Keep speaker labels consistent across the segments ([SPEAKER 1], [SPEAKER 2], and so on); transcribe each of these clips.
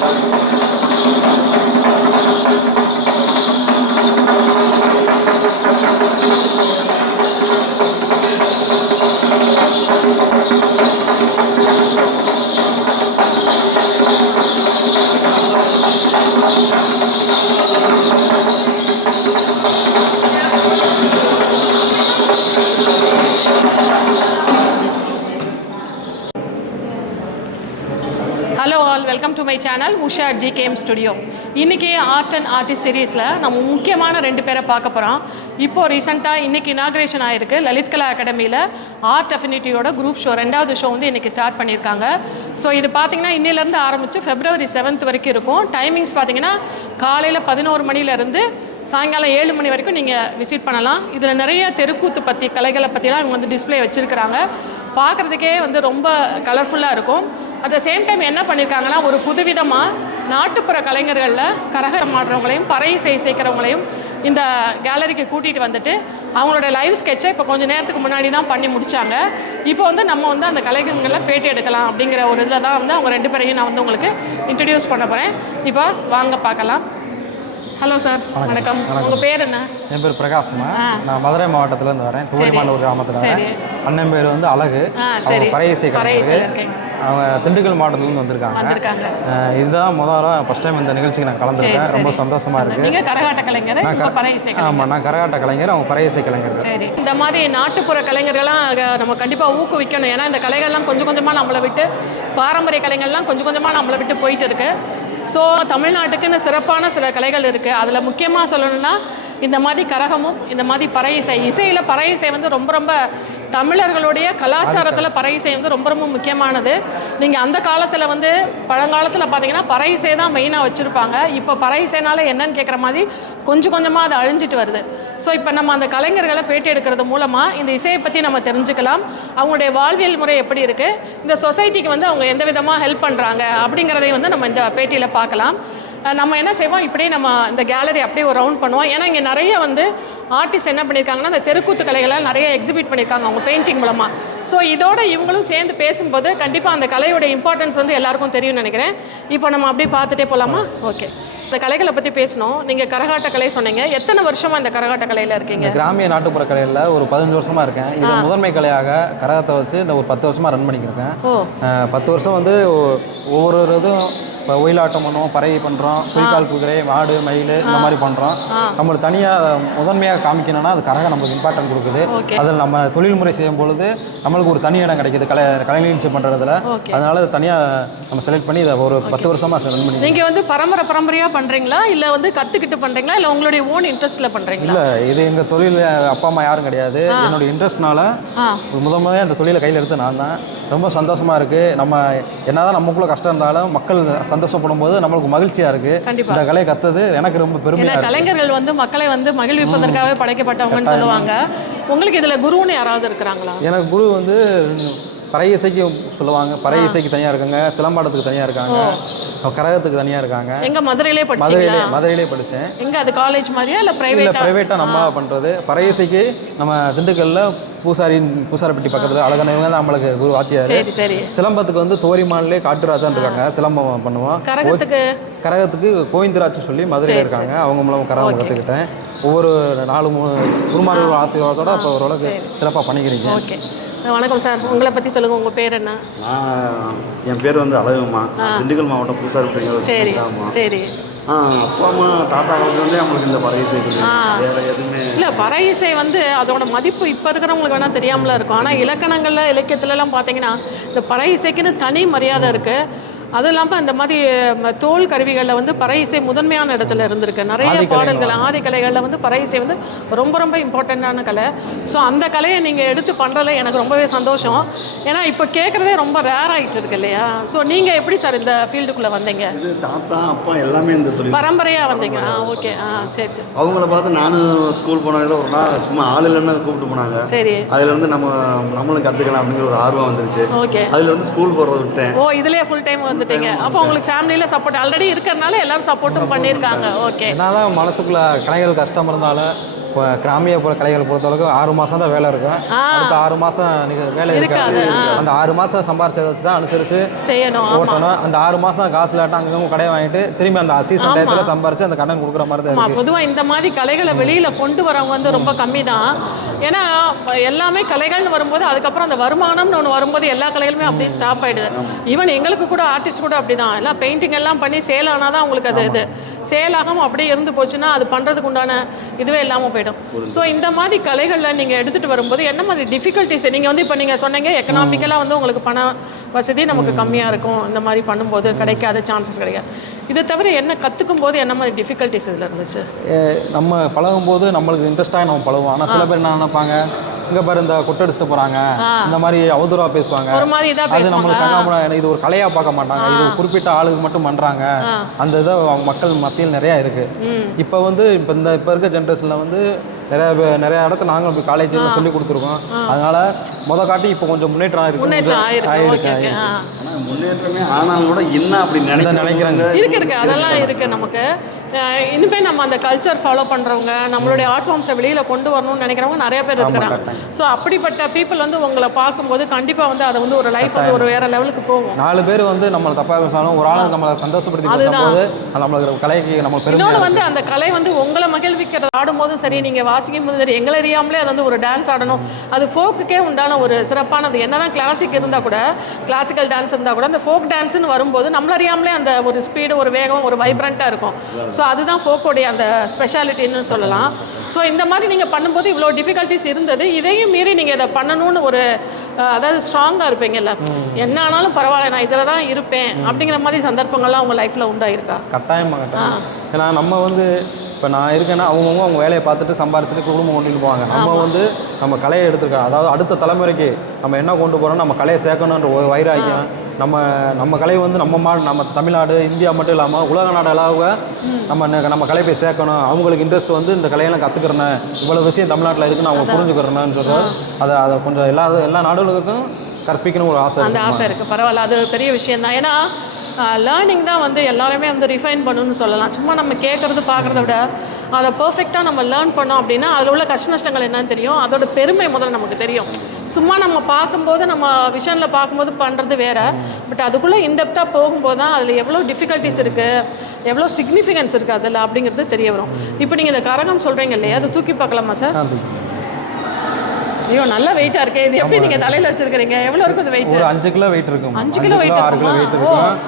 [SPEAKER 1] Thank you. Hello all welcome to my channel Usha ji game studio இன்றைக்கி art and artist சீரீஸில் நம்ம முக்கியமான ரெண்டு பேரை பார்க்க போகிறோம் இப்போது ரீசெண்டாக இன்றைக்கி இனாக்ரேஷன் ஆயிருக்கு. லலித் கலா அகாடமியில் ஆர்ட் அஃபினிட்டியோட குரூப் ஷோ ரெண்டாவது ஷோ வந்து இன்றைக்கி ஸ்டார்ட் பண்ணியிருக்காங்க. ஸோ இது பார்த்தீங்கன்னா இன்னிலேருந்து ஆரம்பித்து ஃபெப்ரவரி செவன்த் வரைக்கும் இருக்கும். டைமிங்ஸ் பார்த்தீங்கன்னா காலையில் பதினோரு மணிலேருந்து சாயங்காலம் ஏழு மணி வரைக்கும் நீங்கள் விசிட் பண்ணலாம். இதில் நிறைய தெருக்கூத்து பற்றி கலைகளை பற்றிலாம் இவங்க வந்து டிஸ்ப்ளே வச்சுருக்கிறாங்க. பார்க்குறதுக்கே வந்து ரொம்ப கலர்ஃபுல்லாக இருக்கும். அட் த சேம் டைம் என்ன பண்ணியிருக்காங்கன்னா ஒரு புதுவிதமாக நாட்டுப்புற கலைஞர்களில் கரகம் ஆடுறவங்களையும் பறை இசை சேர்க்கிறவங்களையும் இந்த கேலரிக்கு கூட்டிகிட்டு வந்துட்டு அவங்களோட லைவ் ஸ்கெட்சை இப்போ கொஞ்சம் நேரத்துக்கு முன்னாடி தான் பண்ணி முடித்தாங்க இப்போ வந்து நம்ம வந்து அந்த கலைஞர்களை பேட்டி எடுக்கலாம் அப்படிங்கிற ஒரு இதில் தான் வந்து அவங்க ரெண்டு பேரையும் நான் வந்து உங்களுக்கு இன்ட்ரடியூஸ் பண்ண போகிறேன் இப்போ வாங்க பார்க்கலாம். ஹலோ சார் வணக்கம். உங்கள் பேர் என்ன?
[SPEAKER 2] என் பேர் பிரகாஷ்மா. நான் மதுரை மாவட்டத்துலேருந்து வரேன். துவரிமாண்டூர் கிராமத்தில்
[SPEAKER 1] சரி.
[SPEAKER 2] அண்ணன் பேர் வந்து அழகு.
[SPEAKER 1] சரி.
[SPEAKER 2] பறை இசை
[SPEAKER 1] பறை
[SPEAKER 2] கலைஞர். அவங்க திண்டுக்கல் மாவட்டத்துலேருந்து வந்திருக்காங்க. இதுதான் முதல்ல ஃபஸ்ட் டைம் இந்த நிகழ்ச்சிக்கு நான் கலந்துருக்கேன். ரொம்ப சந்தோஷமா இருக்கு.
[SPEAKER 1] நீங்கள் கரகாட்ட கலைஞர்.
[SPEAKER 2] ஆமாம் நான் கரகாட்ட கலைஞர் அவங்க பறை இசை கலைஞர்
[SPEAKER 1] சரி. இந்த மாதிரி நாட்டுப்புற கலைஞர்கள்லாம் நம்ம கண்டிப்பாக ஊக்குவிக்கணும். ஏன்னா இந்த கலைகள்லாம் கொஞ்சம் கொஞ்சமாக நம்மளை விட்டு பாரம்பரிய கலைகள்லாம் கொஞ்சம் கொஞ்சமாக நம்மளை விட்டு போயிட்டு இருக்கு. ஸோ தமிழ்நாட்டுக்குன்னு சிறப்பான சில கலைகள் இருக்குது அதில் முக்கியமாக சொல்லணும்னா இந்த மாதிரி கரகமும் இந்த மாதிரி பறை இசை இசையில் பறை இசை வந்து ரொம்ப ரொம்ப தமிழர்களுடைய கலாச்சாரத்தில் பறை இசை வந்து ரொம்ப ரொம்ப முக்கியமானது. நீங்கள் அந்த காலத்தில் வந்து பழங்காலத்தில் பார்த்தீங்கன்னா பறை இசை தான் மெயினாக வச்சுருப்பாங்க. இப்போ பறை இசைனால என்னன்னு கேட்குற மாதிரி கொஞ்சம் கொஞ்சமாக அது அழிஞ்சிட்டு வருது. ஸோ இப்போ நம்ம அந்த கலைஞர்களை பேட்டி எடுக்கிறது மூலமாக இந்த இசையை பற்றி நம்ம தெரிஞ்சுக்கலாம். அவங்களுடைய வாழ்வியல் முறை எப்படி இருக்குது இந்த சொசைட்டிக்கு வந்து அவங்க எந்த விதமாக ஹெல்ப் பண்ணுறாங்க அப்படிங்கிறதையும் வந்து நம்ம இந்த பேட்டியில் பார்க்கலாம். நம்ம என்ன செய்வோம்? இப்படியே நம்ம இந்த கேலரி அப்படியே ஒரு ரவுண்ட் பண்ணுவோம். ஏன்னா இங்கே நிறைய வந்து ஆர்டிஸ்ட் என்ன பண்ணியிருக்காங்கன்னா இந்த தெருக்கூத்து கலைகளை நிறைய எக்ஸிபிட் பண்ணியிருக்காங்க அவங்க பெயிண்டிங் மூலமாக ஸோ இதோட இவங்களும் சேர்ந்து பேசும்போது கண்டிப்பாக அந்த கலையோட இம்பார்ட்டன்ஸ் வந்து எல்லாருக்கும் தெரியும்னு நினைக்கிறேன். இப்போ நம்ம அப்படியே பார்த்துட்டே போகலாமா ஓகே இந்த கலைகளை பற்றி பேசணும். நீங்கள் கரகாட்ட கலை சொன்னீங்க. எத்தனை வருஷமாக இந்த கரகாட்ட கலையில் இருக்கீங்க?
[SPEAKER 2] கிராமிய நாட்டுப்புற கலையில் ஒரு பதினஞ்சு வருஷமா இருக்கேன். இது முதன்மை கலையாக கரகத்தை வச்சு இந்த ஒரு பத்து வருஷமா ரன் பண்ணிக்கிருக்கேன் பத்து வருஷம் வந்து ஒவ்வொரு இதுவும் இப்போ ஒயிலாட்டம் பண்ணுவோம் பறை பண்ணுறோம் குயிக்கால் குதிரை மாடு மயில் இந்த மாதிரி பண்ணுறோம். நம்மளுக்கு தனியாக முதன்மையாக காமிக்கணும்னா அது கரகம் நம்மளுக்கு இம்பார்ட்டன்ட் கொடுக்குது. அதில் நம்ம தொழில்முறை செய்யும் பொழுது நம்மளுக்கு ஒரு தனி இடம் கிடைக்குது கலை கலை நிகழ்ச்சி பண்ணுறதுல அதனால தனியாக நம்ம செலக்ட் பண்ணி இதை ஒரு பத்து வருஷமாக ரன் பண்ணி
[SPEAKER 1] நீங்கள் வந்து பரம்பரை பரம்பரையாக பண்ணுறீங்களா இல்லை வந்து கற்றுக்கிட்டு பண்ணுறீங்களா இல்லை உங்களுடைய ஓன் இன்ட்ரெஸ்ட்டில் பண்ணுறீங்களா
[SPEAKER 2] இல்லை இது எங்கள் தொழில் அப்பா அம்மா யாரும் கிடையாது. என்னோட இன்ட்ரெஸ்ட்னால முத முதல்ல அந்த தொழிலை கையில் எடுத்து நான் தான். ரொம்ப சந்தோஷமா இருக்கு. நம்ம என்னதான் நமக்குள்ள கஷ்டம் இருந்தாலும் மக்கள் சந்தோஷப்படும் போது நம்மளுக்கு மகிழ்ச்சியா இருக்கு.
[SPEAKER 1] கண்டிப்பா.
[SPEAKER 2] இந்த கலையை கத்தது எனக்கு ரொம்ப பெருமையா
[SPEAKER 1] ஏன்னா
[SPEAKER 2] இருக்கு.
[SPEAKER 1] கலைஞர்கள் வந்து மக்களை வந்து மகிழ்விப்பதற்காகவே படைக்கப்பட்டவங்கன்னு சொல்லுவாங்க. உங்களுக்கு இதுல குருன்னு யாராவது இருக்கிறாங்களா?
[SPEAKER 2] எனக்கு குரு வந்து பறை இசைக்கு சொல்லுவாங்க. பறை இசைக்கு தனியா இருக்காங்க. சிலம்பாட்டத்துக்கு தனியா இருக்காங்க. கரகத்துக்கு தனியா இருக்காங்க.
[SPEAKER 1] எங்க மதுரையிலே
[SPEAKER 2] மதுரையிலே மதுரையிலே படித்தேன்
[SPEAKER 1] எங்க? அது காலேஜ் மாதிரியா? இல்ல
[SPEAKER 2] இல்லை
[SPEAKER 1] பிரைவேட்டா
[SPEAKER 2] ப்ரைவேட்டாக நம்ம பண்ணுறது பறை இசைக்கு நம்ம திண்டுக்கல்ல பூசாரி பூசாரப்பட்டி பக்கத்தில் அழகான இவங்க தான் நம்மளுக்கு குரு வாத்தியார். சிலம்பத்துக்கு வந்து தோரிமான்லேயே காட்டுராஜான் இருக்காங்க. சிலம்பம் பண்ணுவோம்.
[SPEAKER 1] கரகத்துக்கு?
[SPEAKER 2] கரகத்துக்கு கோவிந்தராஜ் சொல்லி மதுரையில் இருக்காங்க. அவங்க மூலம் கரகம் கற்றுக்கிட்டேன் ஒவ்வொரு நாலு மூணு குருமார்கள் ஆசீர்வாதத்தோட இப்போ ஓரளவுக்கு சிறப்பாக பண்ணிக்கிறீங்க.
[SPEAKER 1] ஓகே. வணக்கம் சார். உங்களை பத்தி சொல்லுங்க. உங்க பேர் என்ன?
[SPEAKER 3] நான் என் பேர் வந்து அழகுமா திண்டுக்கல் மாவட்டம் பூசாரிப்பட்டிங்க
[SPEAKER 1] சரி சரி.
[SPEAKER 3] ஆ அப்பா அம்மா தாத்தா வந்து நம்மளுக்கு இந்த செய்யுது
[SPEAKER 1] ஆ.
[SPEAKER 3] வேற எதுவுமே
[SPEAKER 1] இல்ல பறை இசை வந்து அதோட மதிப்பு இப்ப இருக்கிறவங்களுக்கு வேணா தெரியாமல இருக்கும். ஆனா இலக்கணங்கள்ல இலக்கியத்துல எல்லாம் பாத்தீங்கன்னா இந்த பறை இசைக்குன்னு தனி மரியாதை இருக்கு. அதுவும் இல்லாமல் இந்த மாதிரி தோல் கருவிகளில் வந்து பறை இசை முதன்மையான இடத்துல இருந்திருக்கு. நிறைய பாடல்கள் ஆதி கலைகளில் வந்து பறை இசை வந்து ரொம்ப ரொம்ப இம்பார்ட்டண்ட்டான கலை. ஸோ அந்த கலையை நீங்கள் எடுத்து பண்ணுறதுல எனக்கு ரொம்பவே சந்தோஷம். ஏன்னா இப்போ கேட்குறதே ரொம்ப ரேர் ஆயிட்டு இருக்கு இல்லையா? ஸோ நீங்கள் எப்படி சார் இந்த ஃபீல்டுக்குள்ளே வந்தீங்க?
[SPEAKER 3] இது தாத்தா அப்பா எல்லாமே இந்த தொழில்.
[SPEAKER 1] பரம்பரையாக வந்தீங்க. ஆ ஓகே ஆ சரி சரி.
[SPEAKER 3] அவங்கள பார்த்து நானும் ஸ்கூல் போனதில் ஒரு நாள் சும்மா ஆள் இல்லைன்னு கூப்பிட்டு போனாங்க.
[SPEAKER 1] சரி.
[SPEAKER 3] அதுல இருந்து நம்ம நம்மளும் கற்றுக்கலாம் அப்படிங்கிற ஒரு ஆர்வம் வந்துருச்சு.
[SPEAKER 1] ஓகே
[SPEAKER 3] அதுல இருந்து ஸ்கூல் போகிறத விட்டேன்.
[SPEAKER 1] ஓ இதுலயே ஃபுல் டைம் வந்துட்டீங்க. அப்போ உங்களுக்கு ஃபேமிலியில் சப்போர்ட் ஆல்ரெடி இருக்கிறனால எல்லாரும் சப்போர்ட்டும் பண்ணியிருக்காங்க. ஓகே
[SPEAKER 2] என்னதான் மனசுக்குள்ள கலைகள் கஷ்டம் இருந்தாலும் இப்போ கிராமியப்புற கலைகளை பொறுத்தளவுக்கு ஆறு மாதம் தான் வேலை இருக்கும். அடுத்த ஆறு மாதம் வேலை இருக்காது. அந்த ஆறு மாதம் சம்பாரிச்சதை வச்சு தான் அனுசரித்து
[SPEAKER 1] செய்யணும்.
[SPEAKER 2] ஓட்டணும். அந்த ஆறு மாதம் காசு இல்லாட்டம் அங்கங்கே கடையை வாங்கிட்டு திரும்பி அந்த சீசன் டயத்தில் சம்பாரிச்சு அந்த கடன் கொடுக்குற மாதிரி தான்
[SPEAKER 1] ஆமா
[SPEAKER 2] இருக்குது
[SPEAKER 1] பொதுவா இந்த மாதிரி கலைகளை வெளியில கொண்டு வரவங்க வந்து ரொம்ப கம்மி தான் ஏன்னா எல்லாமே கலைகள்னு வரும்போது அதுக்கப்புறம் அந்த வருமானம்னு ஒன்று வரும்போது எல்லா கலைகளுமே அப்படியே ஸ்டாப் ஆயிடுது. ஈவன் எங்களுக்கு கூட ஆர்டிஸ்ட் கூட அப்படிதான். எல்லாம் பெயிண்டிங் எல்லாம் பண்ணி சேல் ஆனால் தான் உங்களுக்கு அது இது. சேல் ஆகாம அப்படியே இருந்து போச்சுன்னா அது பண்றதுக்கு உண்டான இதுவே இல்லாமல் போயிடும் ஸோ இந்த மாதிரி கலைகளில் நீங்க எடுத்துட்டு வரும்போது என்ன மாதிரி டிஃபிகல்ட்டிஸ் நீங்க வந்து இப்போ நீங்க சொன்னீங்க எக்கனாமிக்கலாக வந்து உங்களுக்கு பண வசதி நமக்கு கம்மியா இருக்கும். இந்த மாதிரி பண்ணும்போது கிடைக்காத சான்சஸ் கிடைக்காது. இதை தவிர என்ன கத்துக்கும் போது என்ன மாதிரி டிஃபிகல்ட்டிஸ் இதில் இருந்துச்சு?
[SPEAKER 2] நம்ம பழகும்போது நம்மளுக்கு இன்ட்ரெஸ்டாக நம்ம பழகுவோம். ஆனால் சில பேர் என்ன நினைப்பாங்க இங்கே பாரு இந்த கொட்டடிச்சிட்டு போகிறாங்க இந்த மாதிரி அவதூறாக பேசுவாங்க.
[SPEAKER 1] ஒரு மாதிரி இதா
[SPEAKER 2] அது
[SPEAKER 1] பேசுவாங்க.
[SPEAKER 2] நம்மளுக்கு சங்கமம் இது ஒரு கலையாக பார்க்க மாட்டாங்க. இது ஒரு குறிப்பிட்ட ஆளுக்கு மட்டும் பண்ணுறாங்க
[SPEAKER 1] ஆ.
[SPEAKER 2] அந்த இதை மக்கள் மத்தியில் நிறையா இருக்குது
[SPEAKER 1] ம்.
[SPEAKER 2] இப்போ வந்து இப்போ இந்த இப்போ இருக்க ஜென்ரேஷனில் வந்து நிறைய நிறைய இடத்துல நாங்கள் இப்போ காலேஜில் சொல்லி கொடுத்துருக்கோம். அதனால முத காட்டி இப்போ கொஞ்சம் முன்னேற்றம் இருக்கு
[SPEAKER 1] முன்னேற்றம் ஆயிருக்கு. Okay okay. ஆ.
[SPEAKER 3] ஆனால் முன்னேற்றமே ஆனாலும் கூட என்ன அப்படி நினைக்கிறாங்க?
[SPEAKER 2] நினைக்கிறாங்க.
[SPEAKER 1] இருக்கு இருக்கு. அதெல்லாம் இருக்கு நமக்கு. அஹ் இனிமே நம்ம அந்த கல்ச்சர் ஃபாலோ பண்றவங்க நம்மளுடைய ஆர்ட் ஃபார்ம்ஸை வெளியில கொண்டு வரணும்னு நினைக்கிறவங்க நிறைய பேர் இருக்கிறாங்க. ஸோ அப்படிப்பட்ட பீப்புள் வந்து உங்களை பார்க்கும்போது கண்டிப்பா வந்து அதை வந்து ஒரு லைஃப் வந்து ஒரு வேற லெவலுக்கு போகும்.
[SPEAKER 2] நாலு பேர் வந்து நம்மளை தப்பாக பேசாலும் ஒரு ஆள் நம்மளை சந்தோஷப்படுத்தி பேசும்போது அது நம்மளுக்கு கலைக்கு நம்ம பெருமை
[SPEAKER 1] இன்னொன்று வந்து அந்த கலை வந்து உங்களை மகிழ்விக்கிறது ஆடும்போதும் சரி நீங்கள் வாசிக்கும் போதும் சரி எங்களை அறியாமலே அது வந்து ஒரு டான்ஸ் ஆடணும். அது ஃபோக்குக்கே உண்டான ஒரு சிறப்பானது. என்னதான் கிளாசிக் இருந்தால் கூட கிளாசிக்கல் டான்ஸ் இருந்தால் கூட அந்த ஃபோக் டான்ஸ்னு வரும்போது நம்மள அறியாமலே அந்த ஒரு ஸ்பீடு ஒரு வேகம் ஒரு வைப்ரண்ட்டாக இருக்கும். ஸோ அதுதான் ஃபோக்கோடைய அந்த ஸ்பெஷாலிட்டின்னு சொல்லலாம். ஸோ இந்த மாதிரி நீங்கள் பண்ணும்போது இவ்வளோ டிஃபிகல்ட்டிஸ் இருந்தது. இதையும் மீறி நீங்கள் இதை பண்ணணும்னு ஒரு அதாவது ஸ்ட்ராங்காக இருப்பீங்கல்ல. என்ன ஆனாலும் பரவாயில்ல நான் இதில் தான் இருப்பேன். அப்படிங்கிற மாதிரி சந்தர்ப்பங்கள்லாம் உங்கள் லைஃப்பில் உண்டாயிருக்கா?
[SPEAKER 2] கட்டாயமாக கட்டாயம். ஏன்னா நம்ம வந்து இப்போ நான் இருக்கேன்னா அவங்கவுங்க அவங்க வேலையை பார்த்துட்டு சம்பாரிச்சுட்டு குடும்பம் கொண்டுட்டு போவாங்க. நம்ம வந்து நம்ம கலையை எடுத்துருக்கோம் அதாவது அடுத்த தலைமுறைக்கு நம்ம என்ன கொண்டு போகிறோம் நம்ம கலையை சேர்க்கணுன்ற ஒரு வைராக்கியம். நம்ம நம்ம கலை வந்து நம்ம மா நம்ம தமிழ்நாடு இந்தியா மட்டும் இல்லாமல் உலக நாடு அளவு நம்ம நம்ம கலை போய் சேர்க்கணும். அவங்களுக்கு இன்ட்ரெஸ்ட் வந்து இந்த கலையெல்லாம் கற்றுக்கிறேன் இவ்வளோ விஷயம் தமிழ்நாட்டில் இருக்குன்னு அவங்க புரிஞ்சுக்கிறேன்னு சொல்கிறது அதை அதை கொஞ்சம் எல்லா எல்லா நாடுகளுக்கும் கற்பிக்கணும் ஒரு ஆசை
[SPEAKER 1] அந்த. ஆசை இருக்குது பரவாயில்ல. அது பெரிய விஷயம் தான் ஏன்னா லேர்னிங் தான் வந்து எல்லாருமே வந்து ரிஃபைன் பண்ணணும்னு சொல்லலாம். சும்மா நம்ம கேட்குறது பார்க்குறத விட அதை பர்ஃபெக்டாக நம்ம லேர்ன் பண்ணோம் அப்படின்னா அதில் உள்ள கஷ்ட நஷ்டங்கள் என்னன்னு தெரியும். அதோட பெருமை முதல்ல நமக்கு தெரியும். சும்மா நம்ம பார்க்கும்போது நம்ம விஷனில் பார்க்கும்போது பண்ணுறது வேற. பட் அதுக்குள்ளே இன்டெப்த்தாக போகும்போது தான் அதில் எவ்வளோ டிஃபிகல்ட்டிஸ் இருக்குது எவ்வளோ சிக்னிஃபிகன்ஸ் இருக்குது அதில் அப்படிங்கிறது தெரிய வரும். இப்போ நீங்கள் இந்த கரகம் சொல்கிறீங்க இல்லையா? அதை தூக்கி பார்க்கலாமா சார். ஐயோ நல்ல வெயிட்டாக இருக்கே. இது எப்படி நீங்கள் தலையில் வச்சுருக்கிறீங்க? எவ்வளோ இருக்கும் இந்த வெயிட்
[SPEAKER 2] ஒரு அஞ்சு கிலோ வெயிட் இருக்கும்.
[SPEAKER 1] அஞ்சு கிலோ?
[SPEAKER 2] வெயிட் இருக்கும்?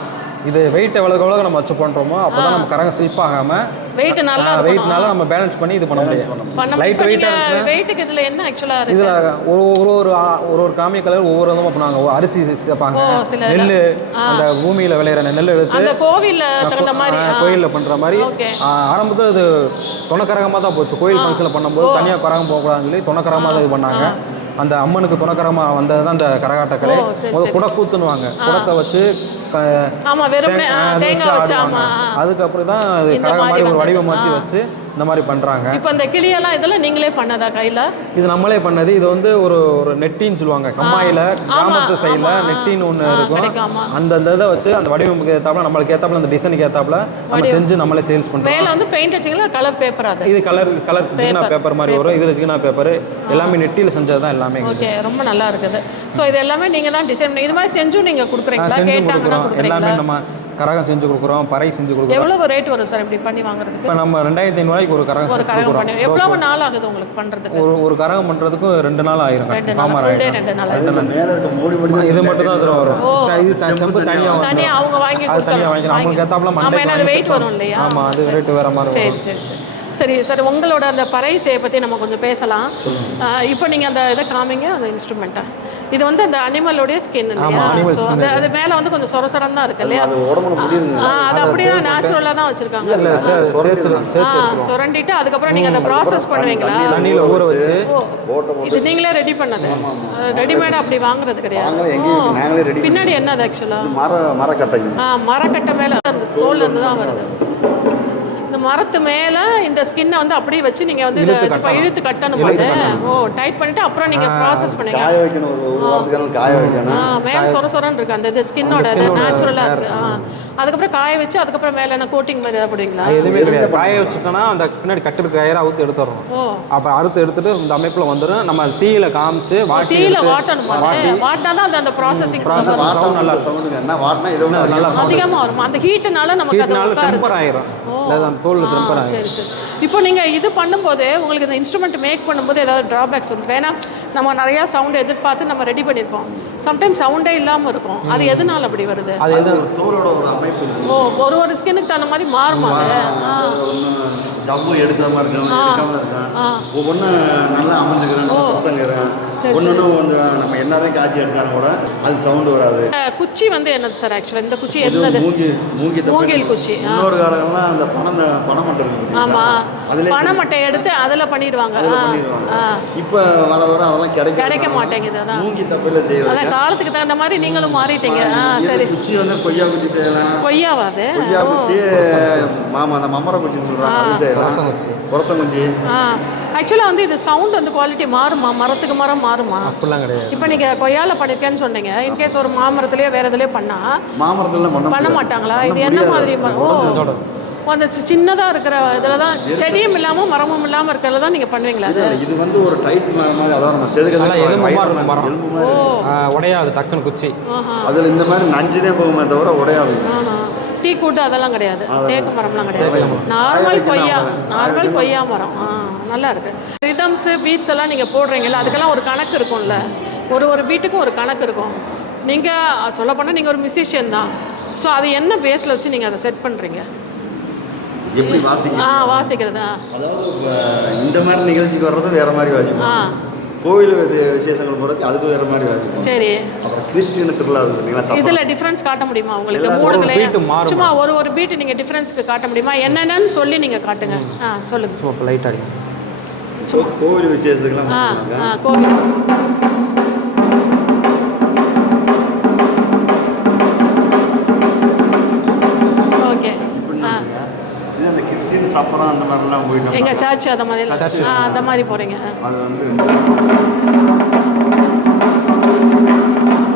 [SPEAKER 2] இது வெயிட் எவ்வளோக்கு எவ்வளோ நம்ம வச்சு பண்ணுறோமோ அப்போ தான் நம்ம கரங்க ஸ்லிப் ஆகாமல்
[SPEAKER 1] வெயிட் நல்லா
[SPEAKER 2] வெயிட்னால நம்ம பேலன்ஸ் பண்ணி இது பண்ண முடியும். லைட் வெயிட்டாக
[SPEAKER 1] நீங்கள்
[SPEAKER 2] இருந்துச்சுன்னா
[SPEAKER 1] வெயிட்டுக்கு இதில் என்ன ஆக்சுவலாக இருக்கு?
[SPEAKER 2] இதில் ஒரு ஒரு ஒரு ஒரு ஒரு காமிய கலர் ஒவ்வொரு விதமாக பண்ணுவாங்க. ஒரு அரிசி சேர்ப்பாங்க நெல் அந்த பூமியில் விளையிற நெல் எடுத்து
[SPEAKER 1] அந்த கோவில்ல தகுந்த மாதிரி ஆ.
[SPEAKER 2] கோயிலில் பண்ணுற மாதிரி. ஆரம்பத்தில் இது துணக்கரகமாக தான் போச்சு. கோயில் ஃபங்க்ஷனில் பண்ணும்போது தனியாக கரகம் போகக்கூடாதுன்னு சொல்லி துணக்கரகமாக தான் இது பண்ணாங்க. அந்த அம்மனுக்கு துணக்கரமாக வந்தது தான் அந்த கரகாட்ட கலை குடக்கூத்துன்னுவாங்க குடத்தை வச்சு. அதுக்கப்புறம் தான் கரகம்
[SPEAKER 1] மாதிரி
[SPEAKER 2] ஒரு
[SPEAKER 1] வந்தது.
[SPEAKER 2] வடிவம் வச்சு வச்சு இந்த மாதிரி பண்ணுறாங்க
[SPEAKER 1] இப்போ இந்த கிளியெல்லாம் இதெல்லாம் நீங்களே பண்ணதா கையில?
[SPEAKER 2] இது நம்மளே பண்ணது. இது வந்து ஒரு ஒரு நெட்டின்னு சொல்லுவாங்க. கம்மாயில கிராமத்து சைடில். நெட்டின்னு ஒன்று இருக்கும். அந்த அந்த இதை வச்சு அந்த வடிவமைப்புக்கு ஏத்தாப்புல நம்மளுக்கு ஏத்தாப்புல அந்த டிசைனுக்கு ஏத்தாப்புல நம்ம செஞ்சு நம்மளே சேல்ஸ் பண்ணுறோம்
[SPEAKER 1] மேல வந்து பெயிண்ட் அடிச்சிங்களா கலர் பேப்பர் அது?
[SPEAKER 2] இது கலர் கலர் ஜிகினா பேப்பர் மாதிரி வரும். இதில் ஜிகினா பேப்பர் எல்லாமே நெட்டியில் செஞ்சது தான் எல்லாமே
[SPEAKER 1] ஓகே ரொம்ப நல்லா இருக்குது. ஸோ இது எல்லாமே நீங்க தான் டிசைன் இது மாதிரி செஞ்சும் நீங்க
[SPEAKER 2] ஆ,
[SPEAKER 1] கொடுக்குறீங்களா கேட்டாங்கன்னா
[SPEAKER 2] எல்லாமே நம்ம கரகம் செஞ்சு கொடுக்குறோம் பறை செஞ்சு கொடுக்குறோம்.
[SPEAKER 1] எவ்வளவு ரேட் வரும் சார் இப்படி பண்ணி வாங்குறதுக்கு?
[SPEAKER 2] இப்போ நம்ம ரெண்டாயிரத்தி ஐநூறுவாய்க்கு ஒரு கரகம்
[SPEAKER 1] ஒரு கரகம் பண்ணி எவ்வளவு நாள் ஆகுது உங்களுக்கு பண்றதுக்கு?
[SPEAKER 2] ஒரு ஒரு கரகம் பண்ணுறதுக்கும் ரெண்டு நாள் ஆயிரும். ஆயிரும்.
[SPEAKER 1] ரெண்டு நாள்.
[SPEAKER 3] அது இந்த மேலே இருக்க மூடி மட்டும் தான்
[SPEAKER 2] இது மட்டும் தான் இதில் வரும். இது செம்பு தனியாக வந்து
[SPEAKER 1] தனியா அவங்க வாங்கி
[SPEAKER 2] அது தனியாக வாங்கிக்கலாம் அவங்களுக்கு ஏத்தாப்புல
[SPEAKER 1] ஆமா
[SPEAKER 2] மண்டே
[SPEAKER 1] வெயிட் வரும் இல்லையா?
[SPEAKER 2] ஆமாம் அது ரேட்டு வேற மாதிரி
[SPEAKER 1] சரி சரி சரி. சரி சார் உங்களோட அந்த பறை இசையை பற்றி நம்ம கொஞ்சம் பேசலாம். இப்போ நீங்கள் அந்த இதை காமிங்க அந்த இன்ஸ்ட்ருமெண்ட்டை இது வந்து அந்த அனிமலோடைய ஸ்கின் இல்லையா?
[SPEAKER 2] animal
[SPEAKER 1] ஸோ அது அது மேலே வந்து கொஞ்சம் சொர சொரம் தான் இருக்கு இல்லையா?
[SPEAKER 3] அது
[SPEAKER 1] அப்படியே தான் நேச்சுரலாக தான் வச்சுருக்காங்க. சுரண்டிட்டு அதுக்கப்புறம் நீங்கள் அந்த ப்ராசஸ் பண்ணுவீங்களா?
[SPEAKER 2] தண்ணியில் ஊற வச்சு.
[SPEAKER 1] ஓ
[SPEAKER 3] ஓட்ட
[SPEAKER 1] இது நீங்களே ரெடி பண்ணது? ரெடிமேடாக அப்படி வாங்குறது கிடையாது. பின்னாடி என்னது ஆக்சுவலாக
[SPEAKER 3] மர மரக்கட்டைங்க.
[SPEAKER 1] ஆ மரக்கட்டை மேலே அந்த தோல்ல இருந்து தான் வருது. மரத்து மேல இந்த ஸ்கின்னை வந்து அப்படியே வச்சு நீங்க வந்து இதை
[SPEAKER 2] இழுத்து
[SPEAKER 1] இது
[SPEAKER 2] கட்டணும்.
[SPEAKER 1] இழுத்து கட்டணும்
[SPEAKER 2] இழுத்து
[SPEAKER 1] அது. ஓ டைட் பண்ணிட்டு அப்புறம் நீங்க ப்ராசஸ் பண்ணீங்க
[SPEAKER 3] காய வைக்கணும். ஒரு வாரத்துக்கு காய வைக்கணும்.
[SPEAKER 1] ஆ மேல சொர சொரன்னு இருக்கு அந்த இது ஸ்கின்னோட
[SPEAKER 2] skin ஓட
[SPEAKER 1] நேச்சுரலா இருக்கு. ஆ அதுக்கப்புறம் காய வச்சு அதுக்கப்புறம் மேல என்ன கோட்டிங் மாதிரி ஏதாவது போடுவீங்களா?
[SPEAKER 2] அது எதுவுமே கிடையாது. காய வச்சுட்டோன்னா அந்த பின்னாடி கட்டிருக்க கயிறை அவுத்து எடுத்துடுறோம்
[SPEAKER 1] ஓ.
[SPEAKER 2] அப்போ அறுத்து எடுத்துட்டு இந்த அமைப்பில் வந்துடும் நம்ம தீயில காமிச்சு வாட்டி
[SPEAKER 1] தீயில வாட்டணும் அது வாட்டினா தான் அது அந்த ப்ராசஸிங்
[SPEAKER 2] process sound நல்லா
[SPEAKER 3] சவுண்டுங்க. என்ன வாட்டினா இருபது
[SPEAKER 2] நல்லா
[SPEAKER 3] நல்லா
[SPEAKER 2] sound
[SPEAKER 1] அதிகமா வரும். அந்த ஹீட்டுனால நமக்கு அது
[SPEAKER 2] டெம்பர் ஆயிரும். அந்த தோல்
[SPEAKER 1] ஆ,
[SPEAKER 2] டெம்பர் ஆயிரும்
[SPEAKER 1] சரி சரி. இப்போ நீங்கள் இது பண்ணும்போது உங்களுக்கு இந்த இன்ஸ்ட்ருமெண்ட் மேக் பண்ணும்போது ஏதாவது ட்ராபேக்ஸ் வந்து ஏன்னா நம்ம நிறையா சவுண்ட் எதிர்பார்த்து நம்ம ரெடி பண்ணியிருப்போம் சம்டைம் சவுண்டே இல்லாமல் இருக்கும். அது எதனால அப்படி வருது?
[SPEAKER 2] அது
[SPEAKER 3] தோலோட ஒரு அமைப்பு
[SPEAKER 1] ஓ ஒரு ஒரு ஸ்கின்னுக்கு தகுந்த மாதிரி மாறுமா
[SPEAKER 3] ஜவ்வு எடுக்காம இருக்கும்
[SPEAKER 1] ஆ.
[SPEAKER 3] ஒவ்வொன்றும் நல்லா அமைஞ்சுக்கிறேன் ஒன்று நம்ம என்னதான் காய்ச்சி எடுத்தாலும் கூட அது சவுண்டு வராது.
[SPEAKER 1] குச்சி வந்து என்னது சார் ஆக்சுவலாக இந்த குச்சி என்னது?
[SPEAKER 3] மூங்கி மூங்கி
[SPEAKER 1] மூங்கில் குச்சி
[SPEAKER 3] இன்னொரு காலங்கள்லாம் அந்த பணம் பணம் மட்டும் இருக்கு?
[SPEAKER 1] ஆமாம் எடுத்து அதில் பண்ணிடுவாங்க.
[SPEAKER 3] இப்போ வர வர அதெல்லாம் கிடைக்க
[SPEAKER 1] கிடைக்க மாட்டேங்குது அதான்.
[SPEAKER 3] மூங்கி
[SPEAKER 1] அதான் காலத்துக்கு தகுந்த மாதிரி நீங்களும் மாறிட்டீங்க. சரி.
[SPEAKER 3] குச்சி வந்து கொய்யா குச்சி செய்யலாம்?
[SPEAKER 1] கொய்யாவா அது?
[SPEAKER 3] கொய்யா குச்சி மாமா அந்த மம்மர குச்சின்னு சொல்றாங்க அது செய்யலாம்.
[SPEAKER 1] ஆக்சுவலாக வந்து இது சவுண்ட் வந்து குவாலிட்டி மாறுமா? மரத்துக்கு மரம் மாறுமா?
[SPEAKER 2] அப்படிலாம் கிடையாது.
[SPEAKER 1] இப்போ நீங்கள் கொய்யால பண்ணிருக்கேன்னு சொன்னீங்க. இன்கேஸ் ஒரு மாமரத்துலேயோ வேறு இதுலேயோ பண்ணால்
[SPEAKER 3] மாமரத்துல பண்ண.
[SPEAKER 1] மாட்டாங்களா? இது என்ன. மாதிரி மரம்? அந்த சின்னதாக இருக்கிற இதில் தான் செடியும் இல்லாமல் மரமும் இல்லாமல் இருக்கிறதுல தான் நீங்கள் பண்ணுவீங்களா
[SPEAKER 3] இது வந்து ஒரு டைட் மாதிரி அதாவது நம்ம
[SPEAKER 2] எலும்பு மாதிரி இருக்கும் மரம். உடையாது டக்குன்னு குச்சி.
[SPEAKER 3] அதுல இந்த மாதிரி நஞ்சுனே போகுமே தவிர உடையாது.
[SPEAKER 1] டீ கூட்டு அதெல்லாம் கிடையாது. தேக்கு மரம்லாம் கிடையாது. நார்மல் கொய்யா நார்மல் கொய்யா மரம். நல்லா இருக்கு. ரிதம்ஸு பீட்ஸ் எல்லாம் நீங்கள் போடுறீங்கல்ல அதுக்கெல்லாம் ஒரு கணக்கு இருக்கும்ல. ஒரு ஒரு பீட்டுக்கும் ஒரு கணக்கு இருக்கும். நீங்கள் சொல்ல போனால் நீங்கள் ஒரு மியூசிஷியன் தான். ஸோ அது என்ன பேஸில் வச்சு நீங்கள் அதை செட் பண்ணுறீங்க
[SPEAKER 3] எப்படி
[SPEAKER 1] ஆ வாசிக்கிறது
[SPEAKER 3] அதாவது இந்த மாதிரி நிகழ்ச்சிக்கு வர்றது வேற மாதிரி வாசிக்கும்
[SPEAKER 1] ஆ.
[SPEAKER 3] கோவில் விசே- விசேஷங்கள் போகிறது அதுக்கு வேற மாதிரி வாசிக்கும்
[SPEAKER 1] சரி.
[SPEAKER 3] அப்புறம் கிறிஸ்டியன் திருவிழா இருக்கு பார்த்தீங்களா சப்பரம்.
[SPEAKER 1] இதில் டிஃப்ரென்ஸ் காட்ட முடியுமா உங்களுக்கு?
[SPEAKER 2] மாறுமா?
[SPEAKER 1] சும்மா ஒரு ஒரு பீட்டு நீங்கள் டிஃப்ரென்ஸ்க்கு காட்ட முடியுமா? என்னென்னு சொல்லி நீங்கள் காட்டுங்க. ஆ சொல்லுங்கள்
[SPEAKER 2] சும்மா இப்போ லைட் அடிக்கும்
[SPEAKER 3] கோ- கோவில் விசேஷத்துக்குலாம்
[SPEAKER 1] ஆ கோவில்.
[SPEAKER 3] போயிட்டு
[SPEAKER 1] எங்கள் சர்ச் அந்த மாதிரி. ஆ அந்த மாதிரி போகிறீங்க
[SPEAKER 3] அது வந்து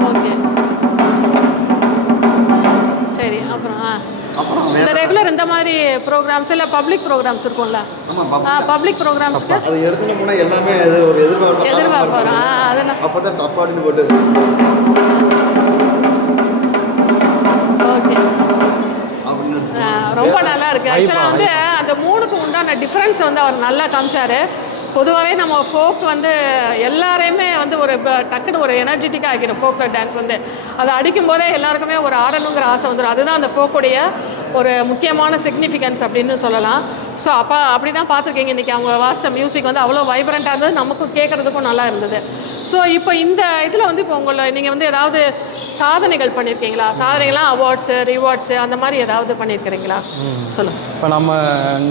[SPEAKER 1] ஓகே. சரி அப்புறம் ஆ. இந்த ரெகுலர் இந்த மாதிரி ப்ரோக்ராம்ஸ் இல்லை பப்ளிக் ப்ரோக்ராம்ஸ் இருக்கும்ல?
[SPEAKER 3] ஆமா
[SPEAKER 1] ஆ. பப்ளிக் ப்ரோக்ராம்ஸ்க்கு
[SPEAKER 3] அது எடுத்துன்னு போனால் எல்லாமே ஒரு எதிர்பார்ப்பு
[SPEAKER 1] எதிர்பார்ப்பு வரும். ஆ அதெல்லாம்.
[SPEAKER 3] அப்போ தான் தப்பாடின்னு போட்டு
[SPEAKER 1] ஓகே. ரொம்ப நல்லா இருக்கு. ஆக்சுவலாக வந்து அந்த உண்டான டிஃப்ரென்ஸ் வந்து அவர் நல்லா காமிச்சார். பொதுவாகவே நம்ம ஃபோக் வந்து எல்லாரையுமே வந்து ஒரு ப- டக்குன்னு ஒரு எனர்ஜெட்டிக்காக ஆகிடும் ஃபோக் டான்ஸ் வந்து. அதை அடிக்கும் போதே எல்லாருக்குமே ஒரு ஆடணுங்கிற ஆசை வந்துடும் அதுதான் அந்த ஃபோக்குடைய ஒரு முக்கியமான சிக்னிஃபிகன்ஸ் அப்படின்னு சொல்லலாம். ஸோ அப்போ அப்படி தான் பார்த்துருக்கீங்க இன்றைக்கி அவங்க வாசித்த மியூசிக் வந்து அவ்வளோ வைப்ரண்ட்டாக இருந்தது. நமக்கும் கேட்குறதுக்கும் நல்லா இருந்தது. ஸோ இப்போ இந்த இதில் வந்து இப்போ உங்களை நீங்கள் வந்து ஏதாவது சாதனைகள் பண்ணியிருக்கீங்களா சாதனைகள்லாம் அவார்ட்ஸு ரிவார்ட்ஸு அந்த மாதிரி ஏதாவது பண்ணியிருக்கிறீங்களா சொல்லுங்கள்
[SPEAKER 2] இப்போ நம்ம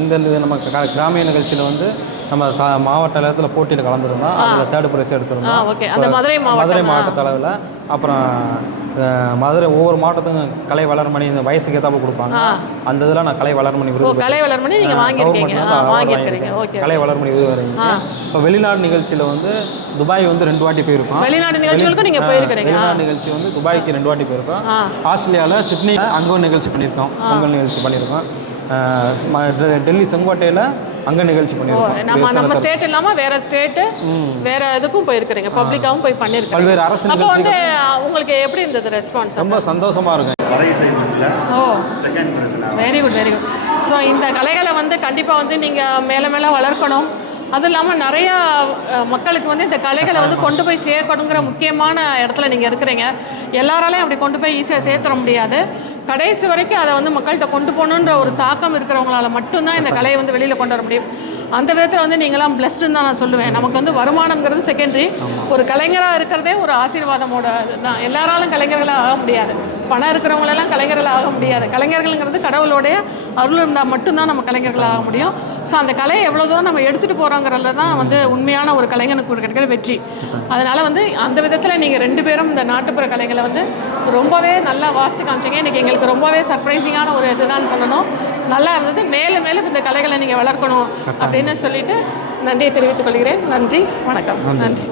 [SPEAKER 2] இந்த நம்ம கிராமிய நிகழ்ச்சியில் வந்து நம்ம மாவட்ட அளவில் போட்டியில் கலந்துருந்தோம் அதில் தேர்ட் ப்ரைஸ் எடுத்திருந்தோம்.
[SPEAKER 1] அந்த மதுரை
[SPEAKER 2] மதுரை மாவட்ட அளவில் அப்புறம் மதுரை ஒவ்வொரு மாவட்டத்துக்கும் கலை வளர்மணி இந்த வயசுக்கு ஏத்தாப்புல கொடுப்பாங்க. அந்த இதில் நான் கலை வளர்மணி விருது
[SPEAKER 1] கலை வளர்மணி நீங்கள் வாங்கியிருக்கீங்க.
[SPEAKER 2] கலை வளர்மணி விருது வாங்கியிருக்கேன் இப்போ வெளிநாடு நிகழ்ச்சியில் வந்து துபாய் வந்து ரெண்டு வாட்டி போயிருக்கோம்.
[SPEAKER 1] வெளிநாடு நிகழ்ச்சிகளுக்கும் நீங்கள் போயிருக்கிறீங்க.
[SPEAKER 2] வெளிநாடு நிகழ்ச்சி வந்து துபாய்க்கு ரெண்டு வாட்டி போயிருக்கோம். ஆஸ்திரேலியாவில் சிட்னி அங்கே ஒரு நிகழ்ச்சி பண்ணியிருக்கோம். பொங்கல் நிகழ்ச்சி பண்ணியிருக்கோம். டெல்லி செங்கோட்டையில் அங்கே நிகழ்ச்சி பண்ணியிருக்கோம்
[SPEAKER 1] நம்ம நம்ம ஸ்டேட் இல்லாமல் வேற ஸ்டேட்டு வேற இதுக்கும் போயிருக்கிறீங்க. பப்ளிக்காகவும் போய் பண்ணியிருக்கீங்க
[SPEAKER 2] பல்வேறு அரசு
[SPEAKER 1] அப்போ வந்து உங்களுக்கு எப்படி இருந்தது ரெஸ்பான்ஸ்
[SPEAKER 2] ரொம்ப சந்தோஷமாக இருக்கும்.
[SPEAKER 1] ஓ. Very good very good so இந்த கலைகளை வந்து கண்டிப்பாக வந்து நீங்கள் மேலே மேலே வளர்க்கணும். அதுவும் இல்லாமல் நிறையா மக்களுக்கு வந்து இந்த கலைகளை வந்து கொண்டு போய் சேர்க்கணுங்கிற முக்கியமான இடத்துல நீங்கள் இருக்கிறீங்க. எல்லாராலையும் அப்படி கொண்டு போய் ஈஸியாக சேர்த்துற முடியாது. கடைசி வரைக்கும் அதை வந்து மக்கள்கிட்ட கொண்டு போகணுன்ற ஒரு தாக்கம் இருக்கிறவங்களால மட்டும்தான் இந்த கலையை வந்து வெளியில் கொண்டு வர முடியும். அந்த விதத்தில் வந்து நீங்களாம் பிளஸ்டுன்னு தான் நான் சொல்லுவேன். நமக்கு வந்து வருமானம்ங்கிறது செகண்டரி ஒரு கலைஞராக இருக்கிறதே ஒரு ஆசீர்வாதமோட தான் எல்லாராலும் கலைஞர்களாக ஆக முடியாது. பணம் இருக்கிறவங்களெல்லாம் கலைஞர்கள் ஆக முடியாது. கலைஞர்கள்ங்கிறது கடவுளோடைய அருள் இருந்தால் மட்டும்தான் நம்ம கலைஞர்கள் ஆக முடியும். ஸோ அந்த கலையை எவ்வளோ தூரம் நம்ம எடுத்துகிட்டு போகிறோங்கிறதுல தான் வந்து உண்மையான ஒரு கலைஞனுக்கு ஒரு கிடைக்கிற வெற்றி. அதனால் வந்து அந்த விதத்தில் நீங்கள் ரெண்டு பேரும் இந்த நாட்டுப்புற கலைகளை வந்து ரொம்பவே நல்லா வாசித்து காமிச்சீங்க. இன்றைக்கி எங்களுக்கு ரொம்பவே சர்ப்ரைசிங்கான ஒரு இதுதான் சொல்லணும். நல்லா இருந்தது. மேலும் மேலும் இந்த கலைகளை நீங்கள் வளர்க்கணும் அப்படின்னு சொல்லிட்டு நன்றியை தெரிவித்துக் கொள்கிறேன். நன்றி. வணக்கம். நன்றி.